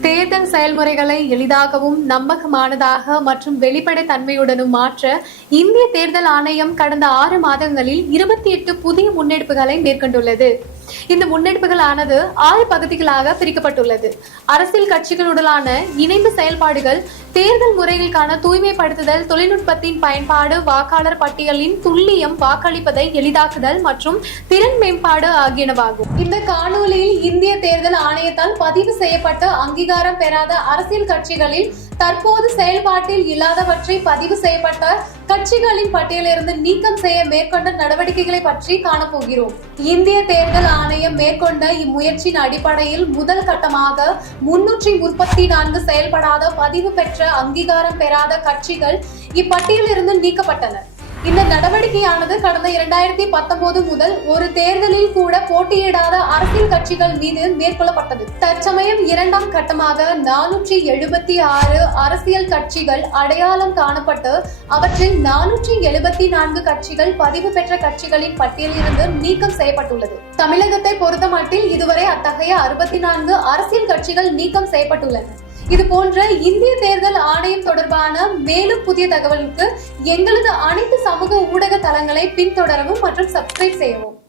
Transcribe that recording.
தேர்தல் செயல்முறைகளை எளிதாகவும் நம்பகமானதாக மற்றும் வெளிப்படைத்தன்மையுடனும் மாற்ற இந்திய தேர்தல் ஆணையம் கடந்த 6 மாதங்களில் 28 புதிய முன்னெடுப்புகளை மேற்கொண்டுள்ளது. இந்த முன்னெடுப்புகளானது 6 பகுதிகளாக பிரிக்கப்பட்டுள்ளது. அரசியல் கட்சிகளுடனான இணைந்த செயல்பாடுகள், தேர்தல் முறைகளுக்கான தூய்மைப்படுத்துதல், தொழில்நுட்பத்தின் பயன்பாடு, வாக்காளர் பட்டியலின் துல்லியம், வாக்களிப்பதை எளிதாக்குதல் மற்றும் திறன் மேம்பாடு ஆகியனவாகும். இந்த காணொலியில் இந்திய தேர்தல் ஆணையத்தால் பதிவு செய்யப்பட்ட அங்கீகாரம் பெறாத அரசியல் கட்சிகளில் தற்போது செயல்பாட்டில் இல்லாதவற்றை பதிவு செய்யப்பட்ட கட்சிகளின் பட்டியலிருந்து நீக்கம் செய்ய மேற்கொண்ட நடவடிக்கைகளை பற்றி காணப்போகிறோம். இந்திய தேர்தல் ஆணையம் மேற்கொண்ட இம்முயற்சியின் அடிப்படையில் முதல் கட்டமாக 334 செயல்படாத பதிவு பெற்ற அங்கீகாரம் பெறாத கட்சிகள் இப்பட்டியலிருந்து நீக்கப்பட்டன. இந்த நடவடிக்கையானது கடந்த 2019 முதல் ஒரு தேர்தலில் கூட போட்டியிடாத அரசியல் கட்சிகள் மீது மேற்கொள்ளப்பட்டது. தற்சமயம் 2ஆம் கட்டமாக 476 அரசியல் கட்சிகள் அடையாளம் காணப்பட்டு அவற்றில் 474 கட்சிகள் பதிவு பெற்ற கட்சிகளின் பட்டியலிலிருந்து நீக்கம் செய்யப்பட்டுள்ளது. தமிழகத்தை பொறுத்தமட்டில் இதுவரை அத்தகைய 64 அரசியல் கட்சிகள் நீக்கம் செய்யப்பட்டுள்ளன. இது போன்ற இந்திய தேர்தல் ஆணையம் தொடர்பான மேலும் புதிய தகவலுக்கு எங்களது அனைத்து சமூக ஊடக தளங்களை பின்தொடரவும் மற்றும் சப்ஸ்கிரைப் செய்யவும்.